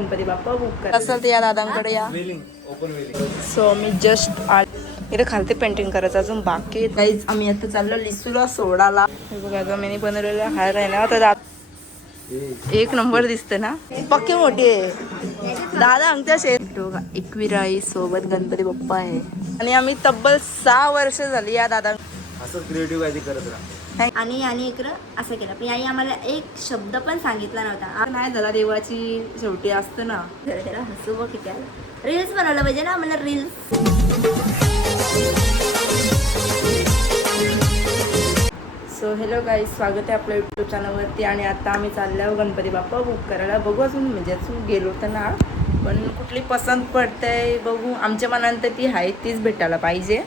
Ganpati Bappa book करा असेल तर या दादांकडे या. सो मी जस्ट इथे खालते पेंटिंग करायचं अजून बाकी काहीच. आम्ही आता चाललो लिसूला सोडाला. हे बघा मी बनवलेला हार आहे ना तर एक नंबर दिसते ना. पक्की मोठी आहे दादा आमच्या बघा. एकविराई सोबत गणपती बाप्पा आहे आणि आम्ही तब्बल 6 वर्ष झाली या दादा असं क्रिएटिव्ह काहीतरी करत राहा. आणि इकडं असं केलं पण आई आम्हाला एक शब्द पण सांगितला नव्हता. नाही झाला देवाची शेवटी असतं ना. त्याला हसू बघ किती रील्स बनवलं पाहिजे ना आम्हाला रील्स. सो हॅलो गाईज, स्वागत आहे आपल्या यूट्यूब चॅनलवरती. आणि आता आम्ही चाललो गणपती बाप्पा बुक करायला. बघू अजून म्हणजे अजून गेलो तर ना, पण कुठली पसंत पडते बघू. आमच्या मनात ती आहे तीच भेटायला पाहिजे.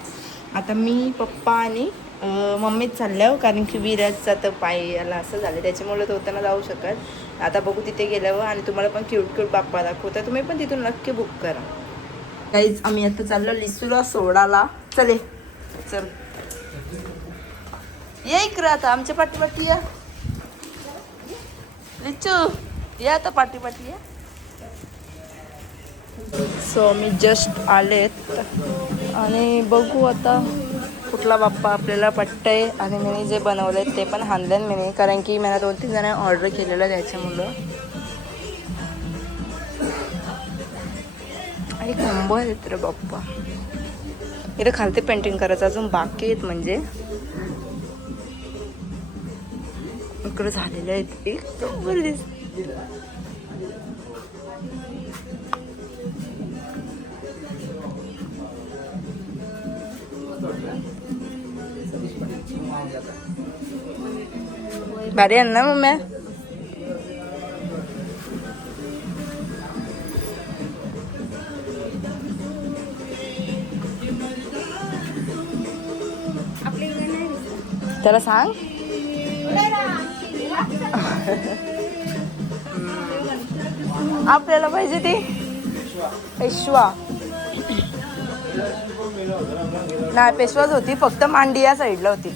आता मी पप्पा आणि मम्मीच चालल्या कारण की विराजचा तर पाय याला असं झालं त्याच्यामुळे तो होताना जाऊ शकत. आता बघू तिथे गेल्यावर आणि तुम्हाला पण क्यूट क्यूट बाप्पा दाखवता. तुम्ही पण तिथून नक्की बुक करा. गाईज आम्ही आता चाललो लिसूला सोडाला. चल ये इकडं आता आमच्या पाठी या. लिचू या आता पाठी या. सो मी जस्ट आलेत आणि बघू आता कुठला बाप्पा आपल्याला पटतंय. आणि मी जे बनवले ते पण हाणलेन मी, कारण की मला 2-3 जण ऑर्डर केलेलं त्याच्यामुळं. आणि नंबर आहेत रे बाप्पा. इथे खालते पेंटिंग करायचं अजून बाकी आहेत. म्हणजे इकडे झालेले आहेत. एक नंबर दिसते. भारी आहे ना मम्मी. त्याला सांग आपल्याला पाहिजे ती पेशवा. नाही पेशवाच होती, फक्त मांडी या साईडला होती.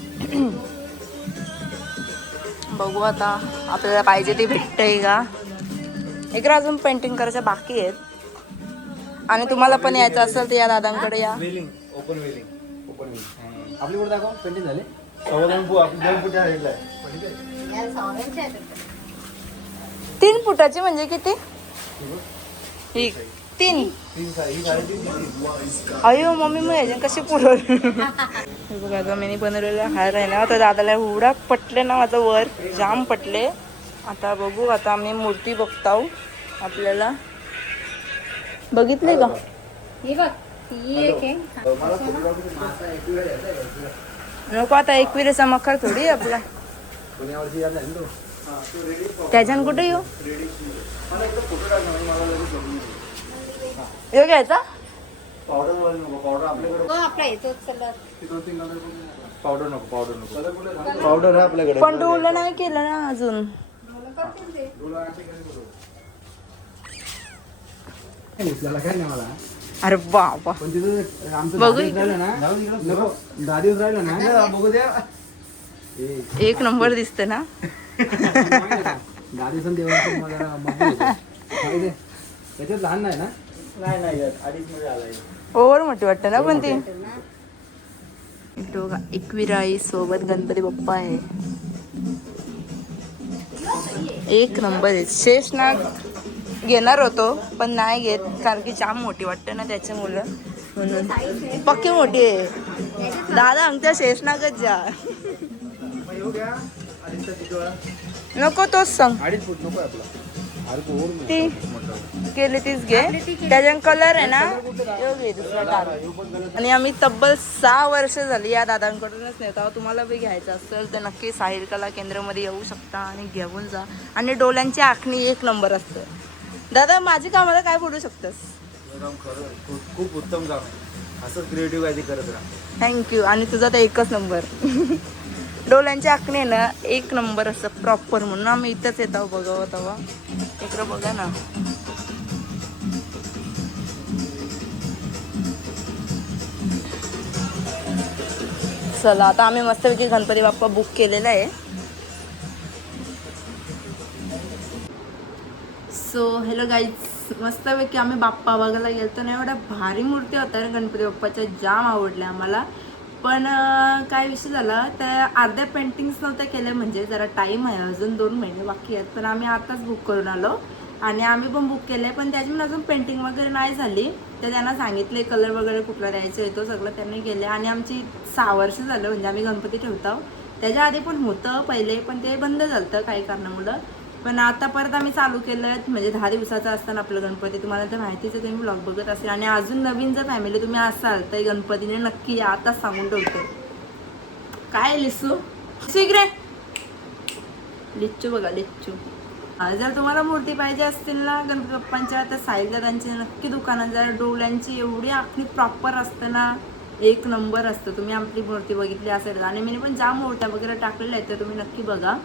बघू आता आपल्याला पाहिजे ती भेटतंय का. इकडे अजून पेंटिंग करायच्या बाकी आहेत. आणि तुम्हाला पण यायचं असेल तर या दादांकडे या. ओपन वेलिंग आपली कुठे दाखव पेंटिंग झाले. 3 फुटाची म्हणजे किती. ही 3. अयो मम्मी मग याच्या कशी पुरवली. हे बघा मी बनवलेला हार आहे ना तर दादाला एवढा पटले ना, माझं वर जाम पटले. आता बघू. आता आम्ही मूर्ती बघताव. आपल्याला बघितले का. नको आता एकविरेचा मखर थोडी आपला. त्याच्यान कुठे येऊ येऊ घ्यायचा. पावडर आहे आपल्याकडे. पण डोलं नाही केलं ना अजून. अरे बाबा बघू एक नंबर दिसते ना. त्याच्यात लहान नाही ना. नाही 2.5 मध्ये आलाय. ओव्हर मोठी वाटतं ना पण ती. एकविराई सोबत गणपती बाप्पा आहे. एक नंबर आहे. शेषनाग घेणार होतो पण नाही घेत कारण की जाम मोठी वाटते ना त्याच्यामुळं. म्हणून पक्की मोठी आहे दादा आमच्या शेषनागच जा. नको तोच सांग. 2.5 फूट नको आपला. ती केली तीच घे. त्याच्या कलर आहे ना आणि आम्ही तब्बल 6 वर्ष झाली या दादांकडूनच नेतो. तुम्हाला बी घ्यायचं असेल तर नक्की साहिल कला केंद्रामध्ये येऊ शकता आणि घेऊन जा. आणि डोल्यांची आखणी एक नंबर असते. दादा माझी कामाला काय बोलू शकतस. खूप उत्तम काम आहे. असं क्रिएटिव्ह काहीतरी करत राहा. थँक्यू. आणि तुझा तर एकच नंबर. डोल्यांची आखणी ना एक नंबर असं प्रॉपर. म्हणून आम्ही इथंच येतो बघावं तेव्हा. इकडं बघा ना. चला आता आम्ही मस्तपैकी गणपती बाप्पा बुक केलेला आहे. सो हेलो गाईज, मस्तपैकी आम्ही बाप्पा बघायला गेलतो ना, एवढ्या भारी मूर्ती होत्या ना गणपती बाप्पाच्या, जाम आवडल्या आम्हाला. पण काय विषय झाला, त्या अर्ध्या पेंटिंग्स नव्हत्या केल्या, म्हणजे जरा टाईम आहे, अजून 2 महिने बाकी आहेत. पण आम्ही आताच बुक करून आलो आणि आम्ही पण बुक केलं आहे, पण त्याची पण अजून पेंटिंग वगैरे नाही झाली. तर त्यांना सांगितले कलर वगैरे कुठला द्यायचं आहे, तो सगळं त्यांनी केलं. आणि आमची 6 वर्ष झालं म्हणजे आम्ही गणपती ठेवतो. त्याच्या आधी पण होतं पहिले, पण ते बंद झालं काही कारणामुळं. पण आता परत आम्ही चालू केलं, म्हणजे 10 दिवसाचा असताना आपलं गणपती, तुम्हाला तर माहितीच आहे, तुम्ही ब्लॉग बघत असेल. आणि अजून नवीन जर फॅमिली तुम्ही असाल तर गणपतीने नक्की या, आताच सांगून ठेवतो. काय लिस्सू इकडे, लिच्चू बघा, लिच्चू. जर तुम्हाला मूर्ती पाहिजे असतील ना गणपती बाप्पांच्या, तर साहिल दादांची नक्की दुकानात. जर डोळ्यांची एवढी आखणी प्रॉपर असतं ना, 1 नंबर असतं. तुम्ही आपली मूर्ती बघितली असेल, आणि मी पण जाम मूर्त्या वगैरे टाकलेल्या आहेत, तर तुम्ही नक्की बघा.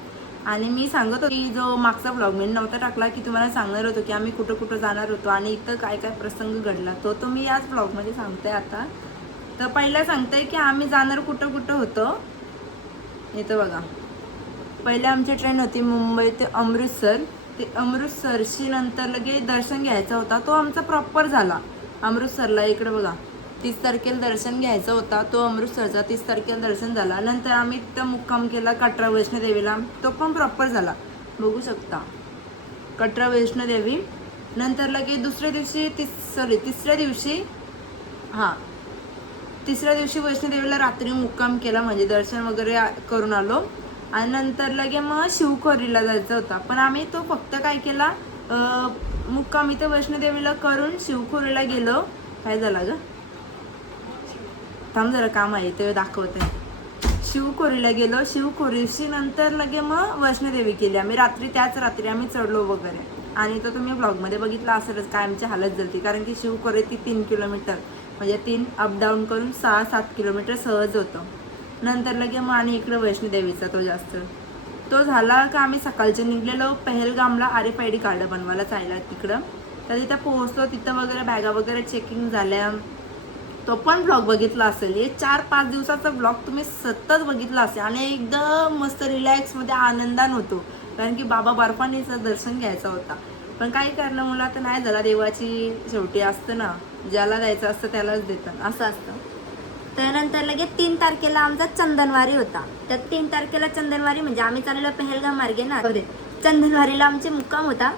आणि मी सांगत होतो की जो मागचा ब्लॉग मी नव्हता टाकला, की तुम्हाला सांगणार होतो की आम्ही कुठं कुठं जाणार होतो आणि इथं काय काय प्रसंग घडला, तो मी याच ब्लॉगमध्ये सांगते आता. तर पहिला सांगते की आम्ही जाणार कुठं कुठं होतो. इथं बघा, पहिले आमची ट्रेन होती मुंबई ते अमृतसर. ते अमृतसरशी नंतर लगे दर्शन घ्यायचा होता, तो आमचा प्रॉपर झाला. अमृतसरला इकडे बघा, 30 तारखेला दर्शन घ्यायचा होता, तो अमृतसरचा 30 तारखेला दर्शन झाला. नंतर आम्ही तिथं मुक्काम केला कटरा वैष्णोदेवीला, तो पण प्रॉपर झाला, बघू शकता, कटरा वैष्णोदेवी. नंतर लगे दुसऱ्या दिवशी तिसऱ्या दिवशी वैष्णोदेवीला रात्री मुक्काम केला, म्हणजे दर्शन वगैरे करून आलो. आणि नंतर लगे मग शिवखोरीला जायचं होता, पण आम्ही तो फक्त काय केला, मुक्काम इथं वैष्णोदेवीला करून शिवखोरीला गेलो. काय झालं ग, थांब जरा काम आहे ते दाखवते. शिवखोरीला गेलो, शिवखोरीशी नंतर लगे मग वैष्णोदेवी केली आम्ही रात्री. त्याच रात्री आम्ही चढलो वगैरे, आणि तो तुम्ही ब्लॉगमध्ये बघितला असेलच काय आमची हालत झाली, कारण की शिवखोरी ती 3 किलोमीटर, म्हणजे 3 अपडाऊन करून 6-7 किलोमीटर सहज होतं. नंतर लगे मग आणि इकडं वैष्णोदेवीचा तो जास्त तो झाला का आम्ही सकाळचे निघलेलो पहलगामला RFID कार्ड बनवायला जायला तिकडं. तर तिथं पोहोचलो, तिथं वगैरे बॅगा वगैरे चेकिंग झाल्या, तो पण ब्लॉग बघितला असेल. हे 4-5 दिवसाचा ब्लॉग तुम्ही सतत बघितला असेल, आणि एकदम मस्त रिलॅक्समध्ये आनंदान होतो, कारण की बाबा बर्फानीचं दर्शन घ्यायचा होता. पण काही कारणामुळे आता नाही झाला, देवाची शेवटी असतं ना, ज्याला द्यायचं असतं त्यालाच देतात, असं असतं. त्यानंतर लगेच 3 तारखेला आमचा चंदनवारी होता. तर 3 तारखेला चंदनवारी म्हणजे आम्ही चाललेलो पहलगाम मार्गे ना, चंदनवारीला आमचे मुक्काम होता.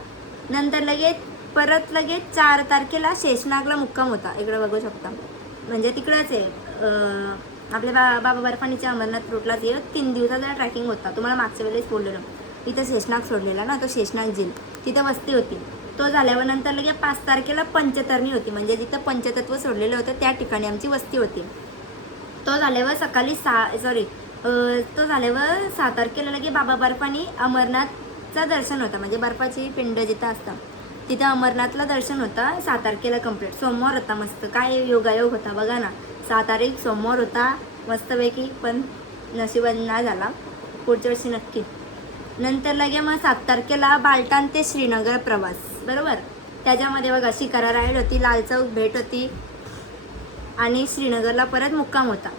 नंतर लगेच परत लगेच 4 तारखेला शेषनागला मुक्काम होता. इकडे बघू शकता, म्हणजे तिकडंच आहे आपल्या बाबा बर्फानीच्या अमरनाथ रूटलाच आहे. 3 दिवसाचा ट्रॅकिंग होता, तुम्हाला मागच्या वेळेस बोललेलं. इथं शेषनाग सोडलेला ना, तो शेषनाग झील, तिथं वस्ती होती. तो झाल्यावर नंतर लगेच 5 तारखेला पंचतरणी होती, म्हणजे जिथं पंचतत्व सोडलेलं होतं त्या ठिकाणी आमची वस्ती होती. तो झाल्यावर सकाळी 6 तारखेला लगे बाबा बर्फानी अमरनाथचं दर्शन होतं, म्हणजे बर्फाची पिंड जिथं असतं तिथं अमरनाथला दर्शन होतं. 6 तारखेला कंप्लीट. सोमवार होता, मस्त काय योगायोग होता बघा ना. 6 तारीख सोमवार होता मस्तपैकी, पण नशिबाने नाही झाला, पुढच्या वर्षी नक्की. नंतर लगे मग 7 तारखेला बालटाण ते श्रीनगर प्रवास, बरोबर. त्याच्यामध्ये बघा शिकारा राईड होती, लाल चौक भेट होती, आणि श्रीनगरला परत मुक्काम होता.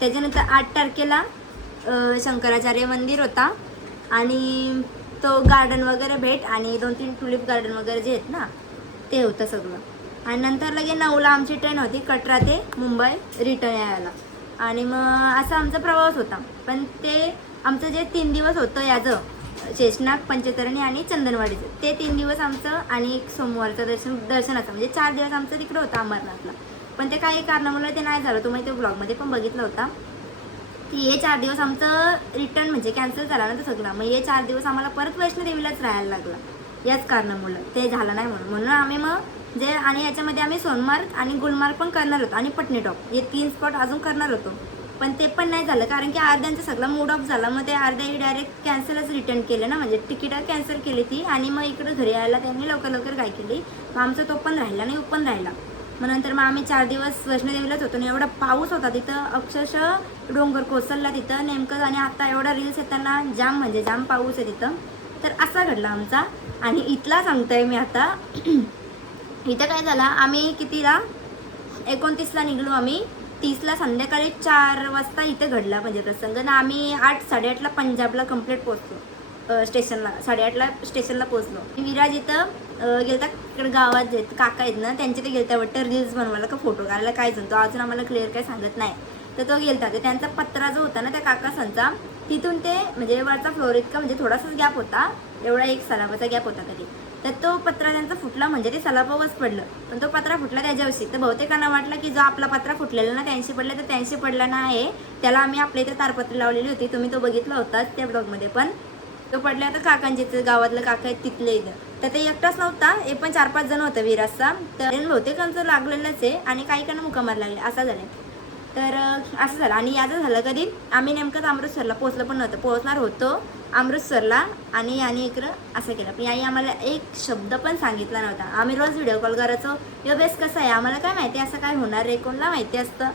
त्याच्यानंतर 8 तारखेला शंकराचार्य मंदिर होता, आणि तो गार्डन वगैरे भेट, आणि 2-3 टुलिप गार्डन वगैरे जे आहेत ना ते होतं सगळं. आणि नंतर लगे 9ला आमची ट्रेन होती कटरा ते मुंबई रिटर्न यायला, आणि मग असा आमचा प्रवास होता. पण ते आमचं जे 3 दिवस होतं याचं शेषनाग, पंचतरणी आणि चंदनवाडीचं, ते 3 दिवस आमचं, आणि एक सोमवारचं दर्शनाचं, म्हणजे 4 दिवस आमचं तिकडं होतं अमरनाथला. पण ते काही कारणामुळे ते नाही झालं, तुम्ही ते ब्लॉगमध्ये पण बघितलं होता की हे 4 दिवस आमचं रिटर्न म्हणजे कॅन्सल झाला ना तो सगळा. मग हे 4 दिवस आम्हाला परत वैष्णोदेवीलाच राहायला लागला, याच कारणामुळं ते झालं नाही. म्हणून आम्ही मग जे, आणि याच्यामध्ये आम्ही सोनमार्ग आणि गुलमार्ग पण करणार होतो, आणि पटणीटॉप, हे 3 स्पॉट अजून करणार होतो. पण ते पण नाही झालं, कारण की अर्ध्यांचा सगळा मूड ऑफ झाला. मग ते अर्ध्याही डायरेक्ट कॅन्सलच रिटर्न केले ना, म्हणजे तिकीट कॅन्सल केली ती, आणि मग इकडं घरी यायला त्यांनी लवकर काय केली, मग आमचा तो पण राहिला नाही, पण राहिला. मग नंतर मग आम्ही 4 दिवस वैष्णोदेवीलाच होतो, आणि एवढा पाऊस होता तिथं, अक्षरशः डोंगर कोसळला तिथं नेमकं. आणि आता एवढा रील्स येताना जाम म्हणजे जाम पाऊस आहे तिथं. तर असा घडला आमचा. आणि इथला सांगतोय मी आता इथं काय झालं, आम्ही कितीला 29ला निघलो, आम्ही 30ला संध्याकाळी 4 वाजता इथे घडला म्हणजे प्रसंग ना. आम्ही 8-8:30ला पंजाबला कंप्लीट पोहोचलो स्टेशनला, 8:30ला स्टेशनला पोहोचलो. विराज इथं गेलता इकडे गावात जे काका आहेत ना त्यांचे ते गेलता वाटतं रील्स बनवायला का फोटो काढायला काय जण तो अजून आम्हाला क्लिअर काय सांगत नाही. तर तो गेलता तर त्यांचा पत्रा जो होता ना त्या काकासांचा तिथून ते म्हणजे वरचा फ्लोअर इतका म्हणजे थोडासाच गॅप होता, एवढा एक सलाबाचा गॅप होता कधी. तर तो पत्रा त्यांचा फुटला म्हणजे ते सलाबावच पडलं, पण तो पत्रा फुटला त्याच्यावरशी. तर बहुतेकांना वाटलं की जो आपला पत्रा फुटलेला ना 83 पडला, तर 83 पडला नाही, त्याला आम्ही आपल्या इथे तारपत्री लावलेली होती, तुम्ही तो बघितला होता त्या ब्लॉगमध्ये. पण तो पडला तर काकांचे गावातलं काका आहेत तिथले इथं. तर ते एकटाच नव्हता, हे पण 4-5 जण होतं विराजचा. तर बहुतेकांचं लागलेलंच आहे आणि काही काहींना मुका मार लागले असं झालं. तर असं झालं. आणि याचं झालं कधी आम्ही नेमकंच अमृतसरला पोहोचलं पण नव्हतं, पोहोचणार होतो अमृतसरला आणि इकडं असं केलं. पण आई आम्हाला एक शब्द पण सांगितला नव्हता. आम्ही रोज व्हिडिओ कॉल करायचो, यो बेस कसं आहे आम्हाला काय माहिती असं काय होणार आहे, कोणाला माहिती असतं.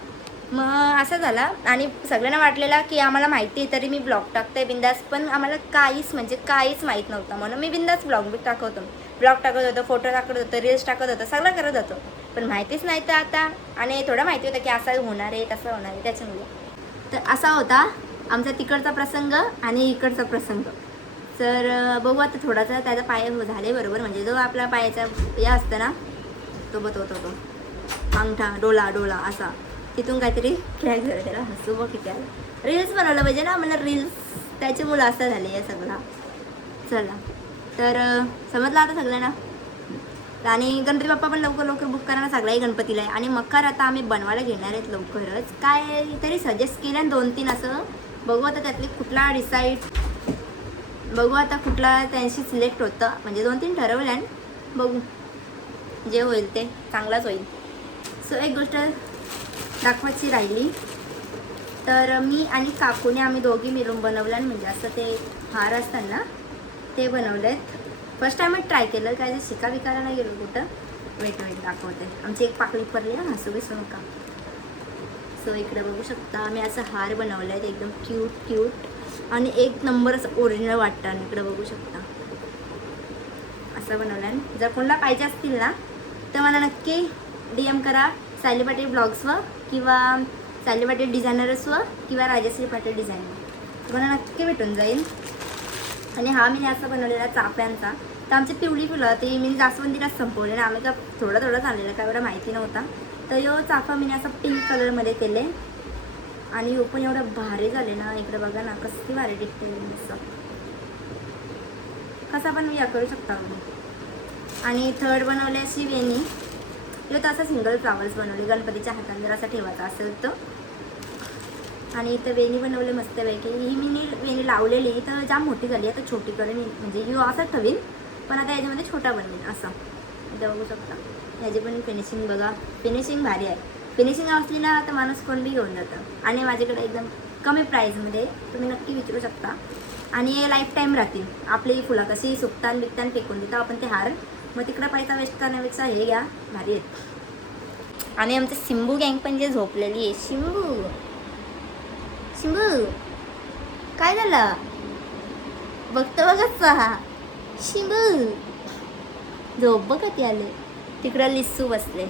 मग असं झालं आणि सगळ्यांना वाटलेलं की आम्हाला माहिती आहे तरी मी ब्लॉग टाकते बिंदास, पण आम्हाला काहीच म्हणजे काहीच माहीत नव्हतं. म्हणून मी बिंदास ब्लॉग टाकत होतो, फोटो टाकत होतो, रील्स टाकत होतो, सगळं करत होतो. पण माहितीच नाही तर आता, आणि थोडं माहिती होतं की असं होणार आहे तसं होणार आहे त्याच्यामुळे. तर असा होता आमचा तिकडचा प्रसंग आणि इकडचा प्रसंग. तर बघू आता थोडासा त्याचा पाय झाले बरोबर, म्हणजे जो आपला पायाचा हे असतं ना तो बतवतो अंगठा डोला असा, तिथून काहीतरी क्रॅक झालं त्याला. हसू बघ किती आलं. रील्स बनवलं पाहिजे ना मला, रील्स त्याची मुलं असं झाले या सगळा. चला तर समजलं आता सगळ्यांना. आणि गणपती बाप्पा पण लवकर बुक करायला सगळ्याही गणपतीला आहे. आणि मकर आता आम्ही बनवायला घेणार आहेत लवकरच. काय तरी सजेस्ट केलं 2-3 असं, बघू आता त्यातले कुठला डिसाईड, बघू आता कुठला त्यांशी सिलेक्ट होतं, म्हणजे 2-3 ठरवलं आहे, बघू जे होईल ते चांगलाच होईल. सो एक गोष्ट दाखवायची राहिली, तर मी आणि काकूने आम्ही दोघी मिळून बनवलं, म्हणजे असं ते हार असतात ना ते बनवले आहेत. फर्स्ट टाइम ट्राय केलं, काय जे शिका विकायला नाही गेलो कुठं. वेट दाखवते. आमची एक पाकळी पडली ना, हसू बिसू नका. सो इकडे बघू शकता आम्ही असं हार बनवलं आहे एकदम क्यूट आणि एक नंबर असं ओरिजिनल वाटतं. आणि इकडे बघू शकता असं बनवलं आहे. जर कोणाला पाहिजे असतील ना तर मला नक्की DM करा सायली पाटील ब्लॉग्सवर किंवा सायली पाटील डिझायनर्सवर किंवा राजश्री पाटील डिझायनर, मला नक्की भेटून जाईल. आणि हा मी असं बनवलेला चाफ्यांचा. तर आमची पिवळी फुलं ती मी जास्वंदीलाच संपवले ना, आम्ही का थोडं आणलेलं काय एवढं माहिती नव्हता. तर यो चाफा मी असं पिंक कलरमध्ये केले आणि यो पण एवढं भारी झाले ना. इकडे बघा ना कसली भारी दिसते, असं कसा पण मी करू शकता. आणि थर्ड बनवले अशी वेणी, यो तर असं सिंगल फ्लावर्स बनवले गणपतीच्या हातात जर असं ठेवायचा असेल तर. आणि इथं वेणी बनवले मस्तपैकी. ही मी वेणी लावलेली तर जाम मोठी झाली, आता छोटी करेन, म्हणजे यू असं ठेवीन पण आता याच्यामध्ये छोटा बनवेन असं. इथं बघू शकता याची पण फिनिशिंग बघा, फिनिशिंग भारी आहे. फिनिशिंग असली ना तर माणूस कोण बी घेऊन जातं. आणि माझ्याकडे एकदम कमी प्राईजमध्ये तुम्ही नक्की विचारू शकता. आणि लाईफ टाईम राहतील. आपली फुलं कशी सुकतान बिकतान फेकून देतो आपण ते हार, मग तिकडं पैसा वेस्ट करण्यापेक्षा हे घ्या, भारी आहेत. आणि आमचं सिंबू गँग पण जे झोपलेली आहे, शिंबू काय झालं बघतो बघा शिंबू झोप बघा ती आले, तिकडं लिस्सू बसले.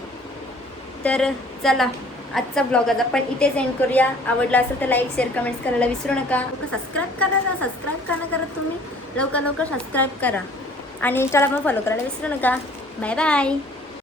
तर चला आजचा ब्लॉग आता पण इथेच एंड करूया. आवडला असेल तर लाईक शेअर कमेंट्स करायला विसरू नका. सबस्क्राईब करा ना, सबस्क्राईब का नाही करत तुम्ही, लवकर सबस्क्राईब करा आणि इंस्टाला पण फॉलो करायला विसरू नका. Bye bye.